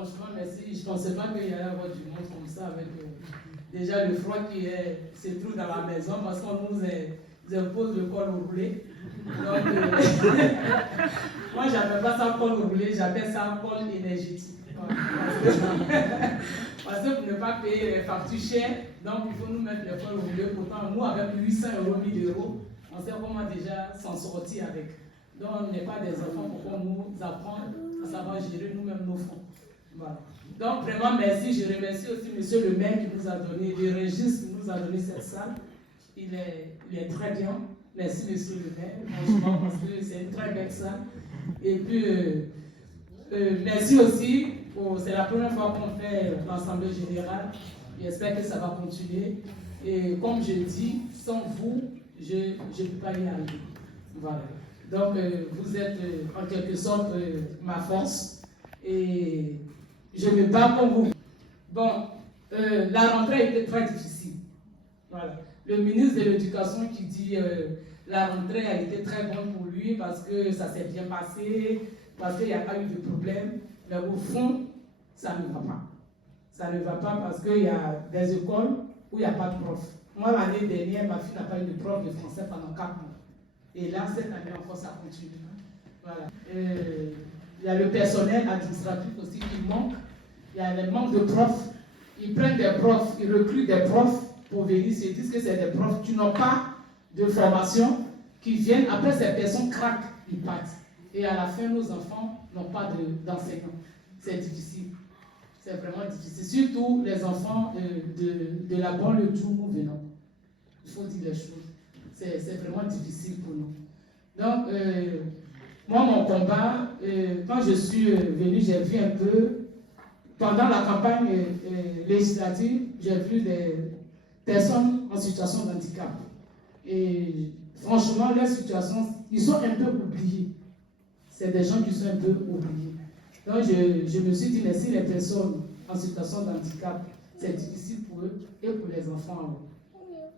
Franchement, merci. Je ne pensais pas qu'il y allait avoir du monde comme ça avec déjà le froid qui se trouve dans la maison parce qu'on nous impose le col roulé. Donc, moi, je n'appelle pas ça col roulé, j'appelle ça col énergétique. Parce que pour ne pas payer les factures chères, donc il faut nous mettre le col roulé. Pourtant, nous, avec 800 euros, 1000 euros, on sait comment déjà s'en sortir avec. Donc, on n'est pas des enfants pour qu'on nous apprenne à savoir gérer nous-mêmes nos fonds. Voilà. Donc, vraiment, merci. Je remercie aussi monsieur le maire qui nous a donné, le registre qui nous a donné cette salle. Il est très bien. Merci, monsieur le maire, franchement, parce que c'est une très belle salle. Et puis, merci aussi. C'est la première fois qu'on fait l'Assemblée générale. J'espère que ça va continuer. Et comme je dis, sans vous, je ne peux pas y arriver. Voilà. Donc, vous êtes en quelque sorte ma force. Et je me bats comme vous. Bon, la rentrée a été très difficile. Voilà. Le ministre de l'Éducation qui dit la rentrée a été très bonne pour lui parce que ça s'est bien passé, parce qu'il n'y a pas eu de problème. Mais au fond, ça ne va pas. Ça ne va pas parce qu'il y a des écoles où il n'y a pas de prof. Moi, l'année dernière, ma fille n'a pas eu de prof de français pendant 4 mois. Et là, cette année encore, ça continue. Voilà. Il y a le personnel administratif aussi qui manque. Il y a le manque de profs. Ils prennent des profs, ils recrutent des profs pour venir, ils se disent que c'est des profs qui n'ont pas de formation, qui viennent, après ces personnes craquent, ils partent. Et à la fin, nos enfants n'ont pas d'enseignants. C'est difficile. C'est vraiment difficile. Surtout les enfants de la banlieue d'où nous venons. Il faut dire les choses. C'est vraiment difficile pour nous. Donc, moi, mon combat, quand je suis venu, j'ai vu un peu, pendant la campagne législative, j'ai vu des personnes en situation de handicap. Et franchement, leur situation, ils sont un peu oubliés. C'est des gens qui sont un peu oubliés. Donc, je me suis dit, mais si les personnes en situation de handicap, c'est difficile pour eux et pour les enfants.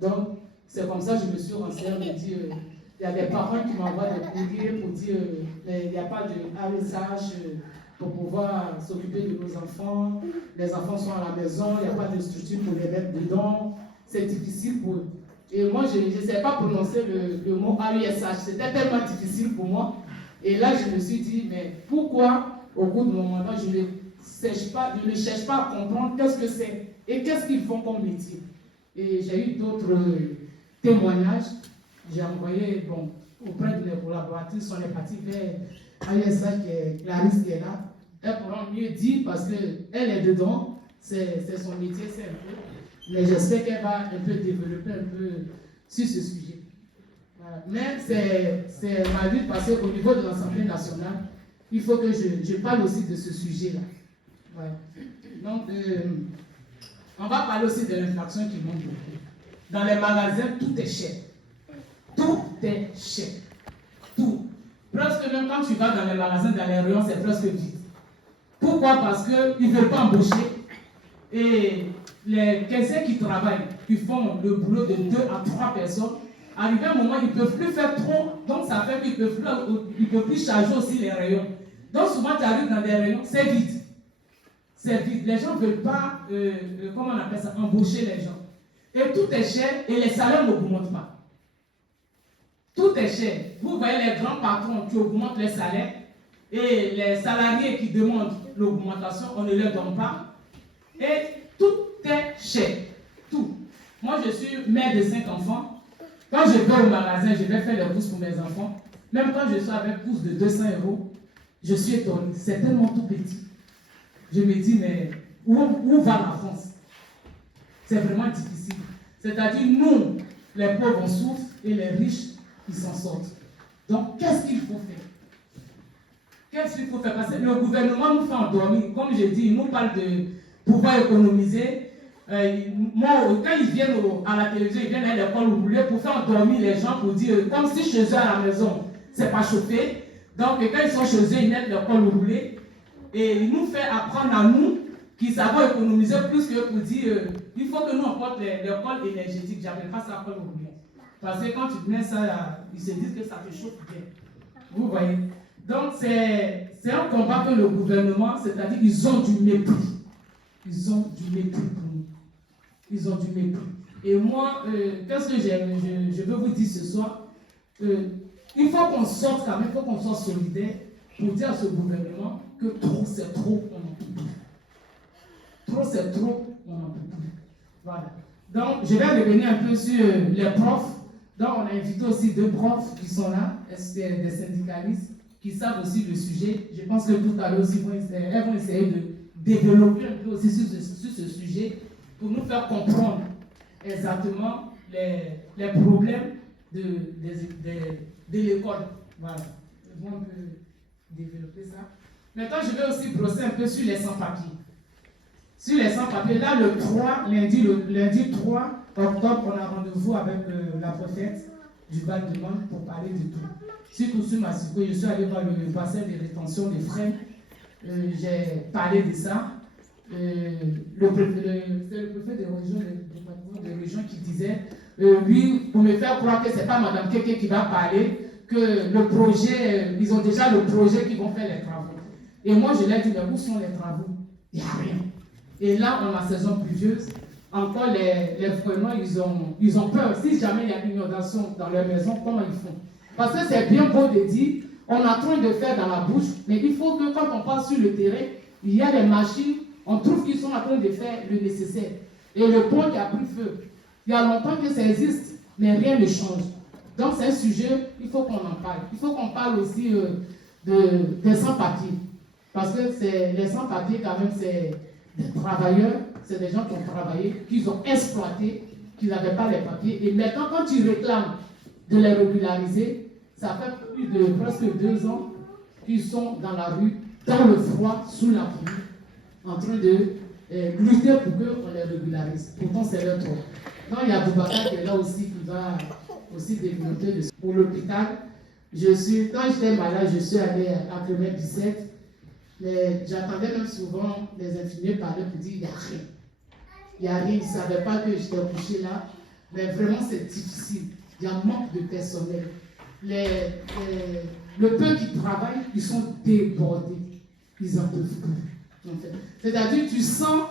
Donc, c'est comme ça que je me suis renseignée, me dit, il y a des parents qui m'envoient des courriers pour dire il n'y a pas de AESH pour pouvoir s'occuper de nos enfants. Les enfants sont à la maison, il n'y a pas de structure pour les mettre dedans. C'est difficile pour eux. Et moi, je ne sais pas prononcer le mot AESH. C'était tellement difficile pour moi. Et là, je me suis dit, mais pourquoi, au cours de mon mandat, je ne cherche pas à comprendre qu'est-ce que c'est et qu'est-ce qu'ils font comme métier. Et j'ai eu d'autres témoignages. J'ai envoyé, auprès de mes collaboratrices, on est parti vers AESH, qui est Clarisse qui est là. Elles pourront mieux dire parce qu'elle est dedans, c'est son métier, c'est un peu. Mais j'espère qu'elle va un peu développer un peu sur ce sujet. Voilà. Mais c'est ma lutte parce qu'au niveau de l'Assemblée nationale, il faut que je parle aussi de ce sujet-là. Ouais. Donc, on va parler aussi de l'inflation qui monte beaucoup. Dans les magasins, tout est cher. Tout est cher. Tout. Presque même quand tu vas dans les magasins, dans les rayons, c'est presque vide. Pourquoi? Parce qu'ils ne veulent pas embaucher. Et les caissiers qui travaillent, qui font le boulot de 2 à 3 personnes, arrivé à un moment, ils ne peuvent plus faire trop. Donc ça fait qu'ils ne peuvent plus charger aussi les rayons. Donc souvent, tu arrives dans des rayons, c'est vide. C'est vide. Les gens ne veulent pas, comment on appelle ça, embaucher les gens. Et tout est cher et les salaires n'augmentent pas. Tout est cher. Vous voyez les grands patrons qui augmentent les salaires et les salariés qui demandent l'augmentation, on ne leur donne pas. Et tout est cher. Tout. Moi, je suis mère de 5 enfants. Quand je vais au magasin, je vais faire les courses pour mes enfants. Même quand je suis avec course de 200 €, je suis étonné. C'est tellement tout petit. Je me dis, mais où va la France? C'est vraiment difficile. C'est-à-dire, nous, les pauvres, on souffre et les riches, ils s'en sortent. Donc, qu'est-ce qu'il faut faire? Qu'est-ce qu'il faut faire? Parce que le gouvernement nous fait endormir. Comme je dis, il nous parle de pouvoir économiser. Moi, quand ils viennent à la télévision, ils viennent à l'école roulée pour faire endormir les gens, pour dire, comme si chez eux à la maison, c'est pas chauffé. Donc, quand ils sont chez eux, ils mettent l'école roulée. Et il nous fait apprendre à nous qui savons économiser plus que pour dire il faut que nous on porte l'école énergétique. J'appelle pas ça école roulée. Parce que quand tu mets ça là, ils se disent que ça te chauffe bien. Vous voyez? Donc, c'est c'est un combat que le gouvernement, c'est-à-dire ils ont du mépris. Ils ont du mépris pour nous. Ils ont du mépris. Et moi, qu'est-ce que je veux vous dire ce soir? Il faut qu'on sorte quand même, il faut qu'on soit solidaire pour dire à ce gouvernement que trop c'est trop, on n'en peut plus. Trop c'est trop, on n'en peut plus. Voilà. Donc, je vais revenir un peu sur les profs. Donc, on a invité aussi 2 profs qui sont là, des syndicalistes, qui savent aussi le sujet. Je pense que tout à l'heure aussi, elles vont essayer de développer un peu aussi sur ce sujet pour nous faire comprendre exactement les problèmes de l'école. Voilà. Ils vont un peu développer ça. Maintenant, je vais aussi brosser un peu sur les sans-papiers. Sur les sans-papiers, là, lundi 3 octobre, on a rendez-vous avec la préfète du Val-de-Marne pour parler de tout. Surtout sur Massiko, je suis allé voir le bassin de rétention des freins. J'ai parlé de ça. C'est le préfet de région qui disait, lui, pour me faire croire que ce n'est pas Mme Keke qui va parler, que le projet, ils ont déjà le projet qui vont faire les travaux. Et moi, je leur ai dit, mais où sont les travaux? Il n'y a rien. Et là, on a saison pluvieuse. Encore, les freinants, ils ont peur. Si jamais il y a une inondation dans leur maison, comment ils font? Parce que c'est bien beau de dire, on est en train de faire dans la bouche, mais il faut que quand on passe sur le terrain, il y a des machines, on trouve qu'ils sont en train de faire le nécessaire. Et le pont qui a pris feu, il y a longtemps que ça existe, mais rien ne change. Donc c'est un sujet, il faut qu'on en parle. Il faut qu'on parle aussi des sans-papiers. Parce que les sans-papiers, quand même, c'est des travailleurs, c'est des gens qui ont travaillé, qu'ils ont exploité, qui n'avaient pas les papiers. Et maintenant, quand ils réclament de les régulariser, ça fait plus de presque 2 ans qu'ils sont dans la rue, dans le froid, sous la pluie, en train de lutter pour qu'on les régularise. Pourtant, c'est leur droit. Donc, il y a Boubacar qui est là aussi, qui va aussi développer pour l'hôpital. Quand j'étais malade, je suis allé à Clément 17. Mais j'attendais même souvent les infirmiers parler pour dire il n'y a rien. Il n'y a rien, ils ne savaient pas que j'étais couché là. Mais vraiment, c'est difficile. Il y a un manque de personnel. Le peu qui travaillent, ils sont débordés. Ils n'en peuvent plus. En fait. C'est-à-dire, tu sens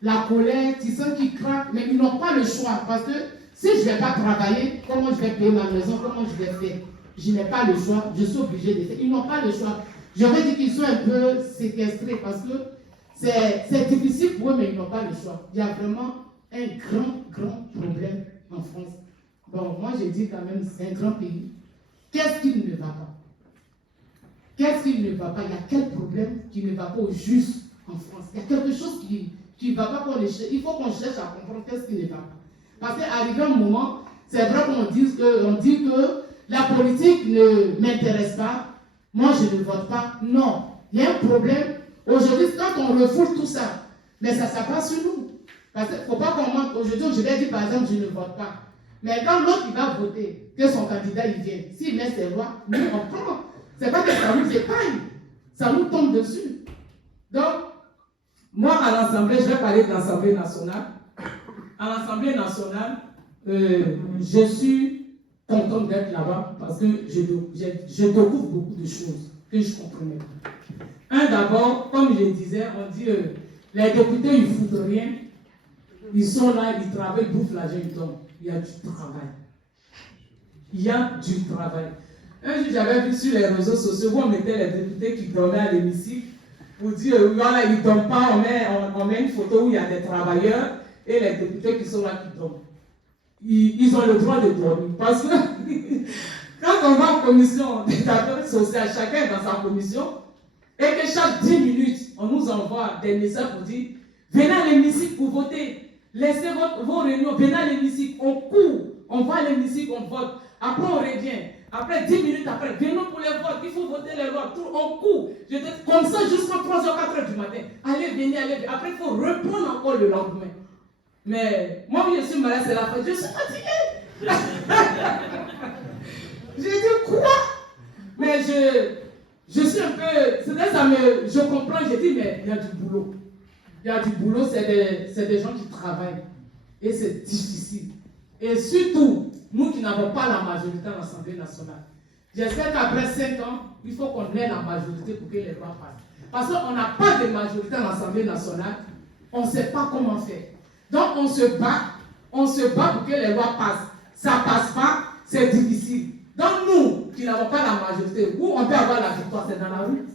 la colère, tu sens qu'ils craquent, mais ils n'ont pas le choix. Parce que si je ne vais pas travailler, comment je vais payer ma maison, comment je vais faire? Je n'ai pas le choix, je suis obligé de faire. Ils n'ont pas le choix. Je vais dire qu'ils sont un peu séquestrés parce que c'est difficile pour eux, mais ils n'ont pas le choix. Il y a vraiment un grand problème en France. Bon, moi je dis quand même, c'est un grand pays. Qu'est-ce qui ne va pas? Qu'est-ce qui ne va pas? Il y a quel problème qui ne va pas au juste en France? Il y a quelque chose qui ne va pas pour les chercher. Il faut qu'on cherche à comprendre qu'est-ce qui ne va pas. Parce qu'arrivé un moment, c'est vrai qu'on dit que la politique ne m'intéresse pas. Moi, je ne vote pas. Non. Il y a un problème. Aujourd'hui, quand on refoule tout ça, mais ça passe sur nous. Parce qu'il ne faut pas qu'on manque. Aujourd'hui, je vais dire, par exemple, je ne vote pas. Mais quand l'autre, il va voter, que son candidat, il vient, s'il met ses lois, nous, on prend. Ce n'est pas que ça nous épargne. Ça nous tombe dessus. Donc, moi, à l'Assemblée, je vais parler de l'Assemblée nationale. À l'Assemblée nationale, je suis content d'être là-bas parce que je découvre beaucoup de choses que je comprenais pas. D'abord, comme je le disais, on dit les députés, ils foutent rien. Ils sont là, ils travaillent, ils bouffent l'argent, ils tombent. Il y a du travail. Il y a du travail. Un jour, j'avais vu sur les réseaux sociaux où on mettait les députés qui dormaient à l'hémicycle pour dire, voilà, ils ne dorment pas, on met une photo où il y a des travailleurs et les députés qui sont là qui dorment. Ils ont le droit de dormir. Parce que quand on va en commission des affaires sociales, chacun est dans sa commission, et que chaque 10 minutes, on nous envoie des messages pour dire venez à l'hémicycle pour voter, laissez vos réunions, venez à l'hémicycle, on court, on va à l'hémicycle, on vote, après on revient, après 10 minutes après, venez pour les votes, il faut voter les lois, tout, on court. Comme ça jusqu'à 3h, 4h du matin. Allez, venez, après il faut reprendre encore le lendemain. Mais moi, je suis malade, c'est la fin. Je suis fatiguée. J'ai dit quoi? Mais je suis un peu. Je comprends, j'ai dit, mais il y a du boulot. Il y a du boulot, c'est des gens qui travaillent. Et c'est difficile. Et surtout, nous qui n'avons pas la majorité à l'Assemblée nationale. J'espère qu'après 5 ans, il faut qu'on ait la majorité pour que les lois passent. Parce qu'on n'a pas de majorité à l'Assemblée nationale, on ne sait pas comment faire. Donc on se bat pour que les lois passent. Ça ne passe pas, c'est difficile. Donc nous, qui n'avons pas la majorité, où on peut avoir la victoire, c'est dans la rue.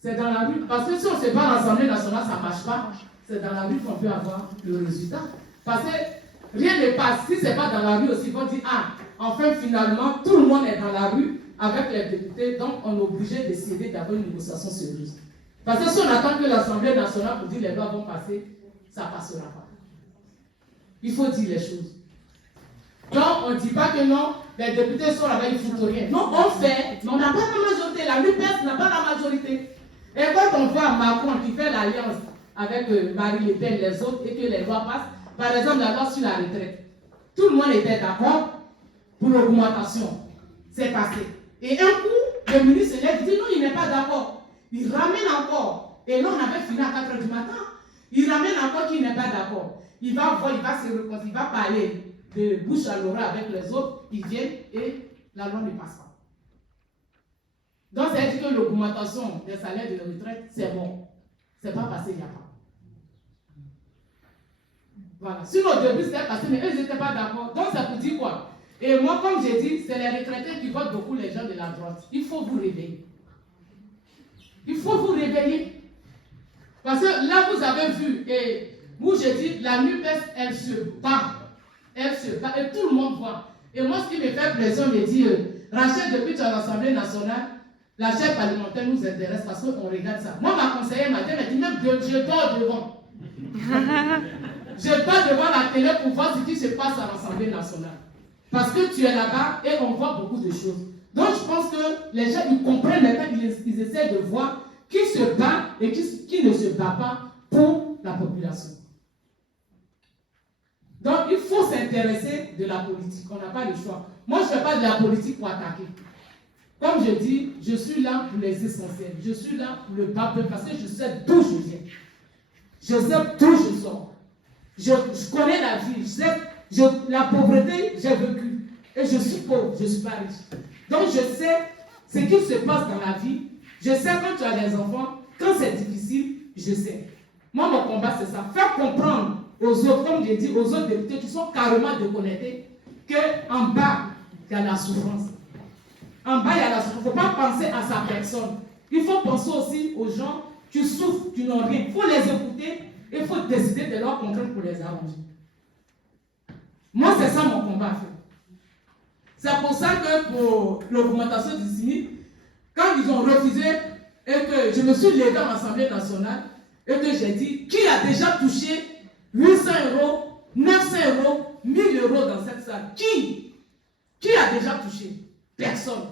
C'est dans la rue. Parce que si on ne se bat à l'Assemblée nationale, ça ne marche pas. C'est dans la rue qu'on peut avoir le résultat. Parce que rien ne passe. Si ce n'est pas dans la rue aussi, ils vont dire, ah, enfin finalement, tout le monde est dans la rue avec les députés, donc on est obligé d'essayer d'avoir une négociation sérieuse. Parce que si on attend que l'Assemblée nationale pour dire les lois vont passer, ça ne passera pas. Il faut dire les choses. Donc on ne dit pas que non, les députés sont là-bas, ils ne foutent rien. Non, on fait, mais on n'a pas la majorité. La NUPES n'a pas la majorité. Et quand on voit Macron qui fait l'alliance avec Marine Le Pen, les autres, et que les lois passent, par exemple la loi sur la retraite, tout le monde était d'accord pour l'augmentation. C'est passé. Et un coup, le ministre s'élève, dit non, il n'est pas d'accord. Il ramène encore. Et là, on avait fini à 4 h du matin. Il ramène encore qu'il n'est pas d'accord. Il va voir, il va se réconcilier, il va parler de bouche à l'oreille avec les autres. Ils viennent et la loi ne passe pas. Donc, ça veut dire que l'augmentation des salaires de la retraite, c'est bon. C'est pas passé, il n'y a pas. Voilà. Sinon, au début, c'était passé, mais eux, ils n'étaient pas d'accord. Donc, ça vous dit quoi? Et moi, comme j'ai dit, c'est les retraités qui votent beaucoup les gens de la droite. Il faut vous réveiller. Il faut vous réveiller. Parce que là, vous avez vu, et moi, j'ai dit, la NUPES, elle se bat. Elle se bat, et tout le monde voit. Et moi, ce qui me fait plaisir, me dit, Rachel, depuis que tu es à l'Assemblée nationale, la chaîne parlementaire nous intéresse parce qu'on regarde ça. Moi, ma conseillère m'a dit, même je dors devant. Je dors devant la télé pour voir ce qui se passe à l'Assemblée nationale. Parce que tu es là-bas et on voit beaucoup de choses. Donc, je pense que les gens, ils comprennent maintenant, ils essaient de voir qui se bat et qui ne se bat pas pour la population. Donc, il faut s'intéresser de la politique. On n'a pas le choix. Moi, je ne fais pas de la politique pour attaquer. Comme je dis, je suis là pour les essentiels. Je suis là pour le bas peuple parce que je sais d'où je viens. Je sais d'où je sors. Je connais la vie. Je sais, la pauvreté, j'ai vécu. Et je suis pauvre, je ne suis pas riche. Donc, je sais ce qui se passe dans la vie. Je sais quand tu as des enfants, quand c'est difficile, je sais. Moi, mon combat, c'est ça. Faire comprendre aux autres, comme j'ai dit, aux autres députés qui sont carrément déconnectés, qu'en bas, il y a la souffrance. En bas, il y a la souffrance. Il ne faut pas penser à sa personne. Il faut penser aussi aux gens qui souffrent, qui n'ont rien. Il faut les écouter et il faut décider de leur contraindre pour les arranger. Moi, c'est ça mon combat à faire. C'est pour ça que pour l'augmentation du SMIC, quand ils ont refusé et que je me suis levé en Assemblée nationale et que j'ai dit qui a déjà touché 800 €, 900 €, 1000 € dans cette salle? Qui a déjà touché? Personne.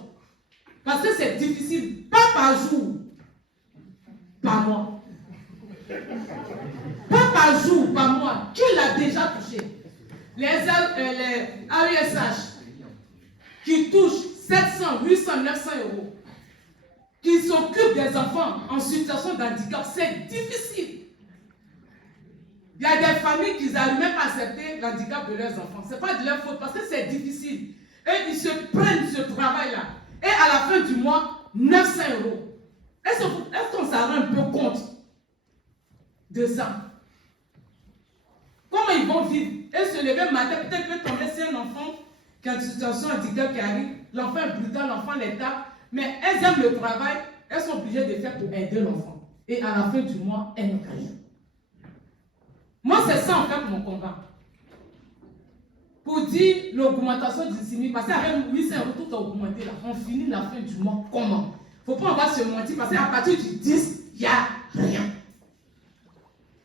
Parce que c'est difficile, pas par jour, par mois. Pas par jour, par mois. Qui l'a déjà touché? Les AESH qui touchent 700, 800, 900 €, qui s'occupent des enfants en situation de handicap, c'est difficile. Il y a des familles qui n'arrivent même pas à accepter l'handicap de leurs enfants. Ce n'est pas de leur faute parce que c'est difficile. Et ils se prennent ce travail-là. Et à la fin du mois, 900 €. Est-ce qu'on s'en rend un peu compte de ça? Comment ils vont vivre? Et se lever le matin, peut-être que tomber, c'est un enfant qui a une situation de handicap qui arrive. L'enfant est brutal, l'enfant les tape. Mais elles aiment le travail, elles sont obligées de faire pour aider l'enfant. Et à la fin du mois, elles n'ont rien. Moi, c'est ça en fait mon combat. Pour dire l'augmentation du SMIC, parce qu'avec 800 €, tout a augmenté là. On finit la fin du mois comment? Il ne faut pas on va se mentir parce qu'à partir du 10, il n'y a rien.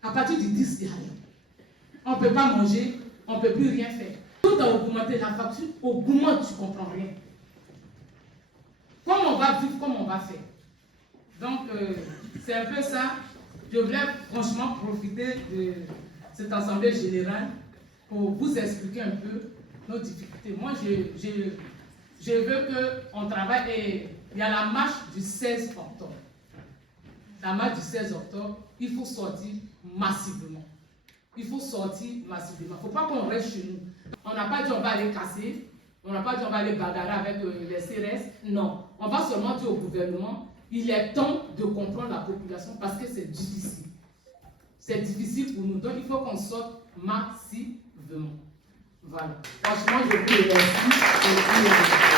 À partir du 10, il n'y a rien. On ne peut pas manger, on ne peut plus rien faire. Tout a augmenté, la facture augmente, tu ne comprends rien. Comment on va vivre, comment on va faire? Donc, c'est un peu ça. Je voulais franchement profiter de cette assemblée générale pour vous expliquer un peu nos difficultés. Moi, je veux qu'on travaille et il y a la marche du 16 octobre. La marche du 16 octobre, il faut sortir massivement. Il faut sortir massivement. Il ne faut pas qu'on reste chez nous. On n'a pas dit on va aller casser. On n'a pas dit on va aller bagarrer avec les CRS. Non. On va seulement dire au gouvernement, il est temps de comprendre la population parce que c'est difficile. C'est difficile pour nous. Donc, il faut qu'on sorte massivement. Voilà. Franchement, je vous remercie.